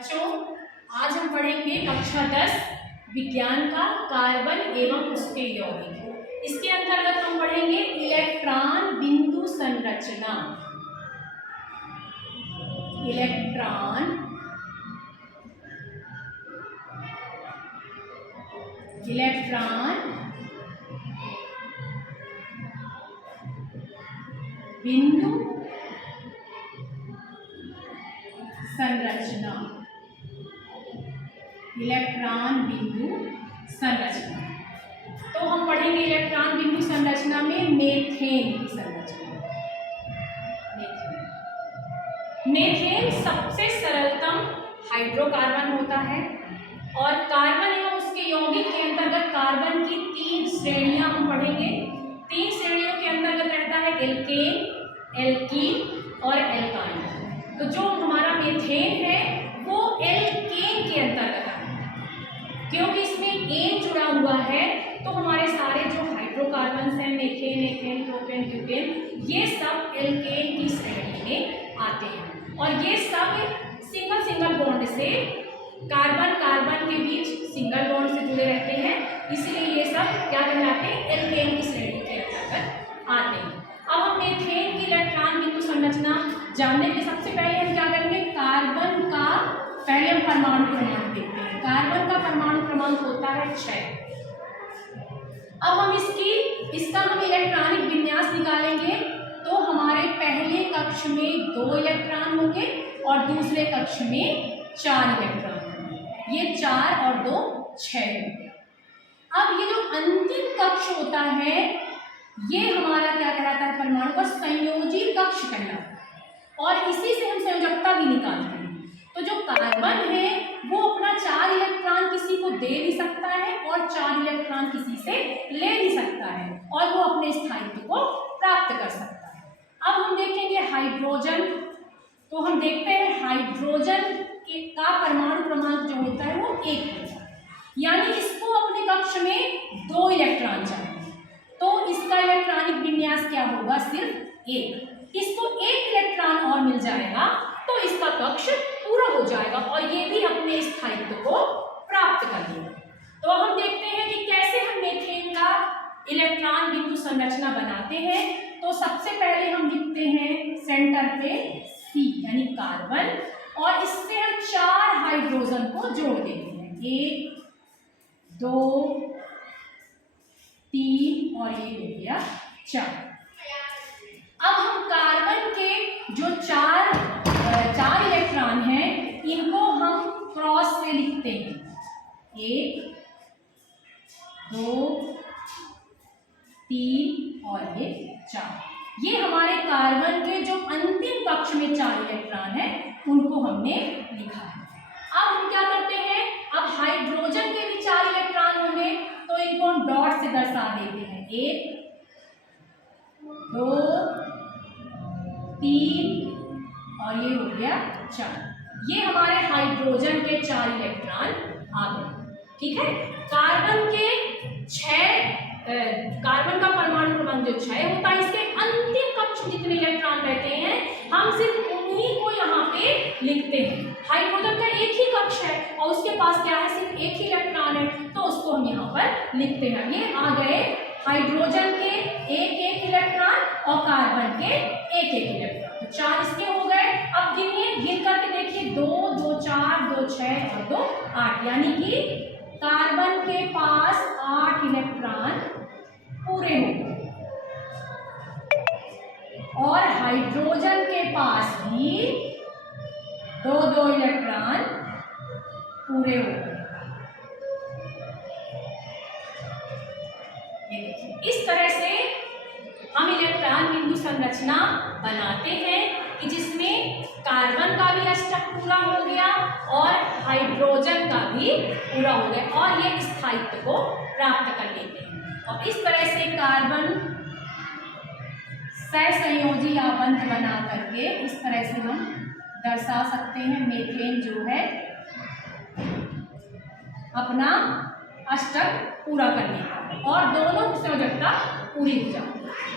बच्चों, आज हम पढ़ेंगे कक्षा 10 विज्ञान का कार्बन एवं उसके यौगिक। इसके अंतर्गत हम पढ़ेंगे इलेक्ट्रॉन बिंदु संरचना। इलेक्ट्रॉन बिंदु संरचना। इलेक्ट्रॉन बिंदु संरचना। तो हम पढ़ेंगे इलेक्ट्रॉन बिंदु संरचना में मीथेन की संरचना। मीथेन सबसे सरलतम हाइड्रोकार्बन होता है और कार्बन एवं उसके यौगिक के अंतर्गत कार्बन की 3 श्रेणियां हम पढ़ेंगे। 3 श्रेणियों के अंतर्गत रहता है एल्केन, एल्कीन और एल्काइन। तो जो हमारा मीथेन है वो एल्केन के अंतर्गत आता है, क्योंकि इसमें एन जुड़ा हुआ है। तो हमारे सारे जो हाइड्रोकार्बन हैं मीथेन, एथेन, प्रोपेन, ब्यूटेन, ये सब एल्केन की श्रेणी में आते हैं और ये सब सिंगल बॉन्ड से कार्बन के बीच सिंगल बॉन्ड से जुड़े रहते हैं, इसलिए ये सब क्या कहलाते हैं, एल्केन की श्रेणी के अंतर्गत आते हैं। अब हम मीथेन की इलेक्ट्रॉन बिंदु संरचना जानने के सबसे पहले हम क्या करेंगे, कार्बन का पहले हम परमाणु क्रमांक देखते हैं। कार्बन का परमाणु क्रमांक होता है 6। अब हम इसका हम इलेक्ट्रॉनिक विन्यास निकालेंगे तो हमारे पहले कक्ष में 2 इलेक्ट्रॉन होंगे और दूसरे कक्ष में 4 इलेक्ट्रॉन होंगे। ये 4 और 2 6 होंगे। अब ये जो अंतिम कक्ष होता है ये हमारा क्या कहलाता है, परमाणु का संयोजी कक्ष कहलाता है और इसी से हम संयोजकता भी निकालते हैं। तो जो कार्बन है वो अपना 4 इलेक्ट्रॉन किसी को दे भी सकता है और 4 इलेक्ट्रॉन किसी से ले भी सकता है और वो अपने स्थायित्व को प्राप्त कर सकता है। अब हम देखेंगे हाइड्रोजन। तो हम देखते हैं हाइड्रोजन का परमाणु क्रमांक जो होता है वो 1 होता है, यानी इसको अपने कक्ष में 2 इलेक्ट्रॉन चाहिए। तो इसका इलेक्ट्रॉनिक विन्यास क्या होगा, सिर्फ 1। इसको 1 इलेक्ट्रॉन और मिल जाएगा तो इसका कक्ष पूरा हो जाएगा और ये भी अपने स्थायित्व को प्राप्त कर लेगा। तो हम देखते हैं कि कैसे हम मीथेन का इलेक्ट्रॉन बिंदु संरचना बनाते हैं। तो सबसे पहले हम लिखते हैं सेंटर पे C यानी कार्बन और इससे हम 4 हाइड्रोजन को जोड़ देते हैं, 1 2 3 और ये हो गया 4। अब हम कार्बन के जो 4 इलेक्ट्रॉन हैं इनको हम क्रॉस से लिखते हैं, 1 2 3 और ये 4। ये हमारे कार्बन के जो अंतिम कक्ष में 4 इलेक्ट्रॉन हैं उनको हमने लिखा है। अब हम क्या करते हैं, अब हाइड्रोजन के भी 4 इलेक्ट्रॉन होंगे तो इनको हम डॉट से दर्शा देते हैं, 1 2 3 और ये हो गया 4। ये हमारे हाइड्रोजन के 4 इलेक्ट्रॉन आ गए। ठीक है, कार्बन का परमाणु क्रमांक जो 6 होता है, इसके अंतिम कक्ष में जितने इलेक्ट्रॉन रहते हैं हम सिर्फ उन्हीं को यहाँ पे लिखते हैं। हाइड्रोजन का एक ही कक्ष है और उसके पास क्या है, सिर्फ एक ही इलेक्ट्रॉन है, तो उसको हम यहाँ पर लिखते हैं। ये आ गए हाइड्रोजन के 1 इलेक्ट्रॉन और कार्बन के 1 इलेक्ट्रॉन। तो 4 इसके हो गए। अब गिन करके देखिए, 2 2 4 2 6 और 2 8, यानी कि कार्बन के पास 8 इलेक्ट्रॉन पूरे हो गए और हाइड्रोजन के पास भी 2 इलेक्ट्रॉन पूरे हो गए। ये देखिए, इस तरह से हम इलेक्ट्रॉन बिंदु संरचना बनाते हैं कि जिसमें कार्बन का भी अष्टक पूरा हो गया और हाइड्रोजन का भी पूरा हो गया और ये स्थायित्व को प्राप्त कर लेते हैं। और इस तरह से कार्बन सहसंयोजी आबंध बना करके इस तरह से हम दर्शा सकते हैं मीथेन जो है अपना अष्टक पूरा करने का और दोनों संयोजकता पूरी हो जाती है।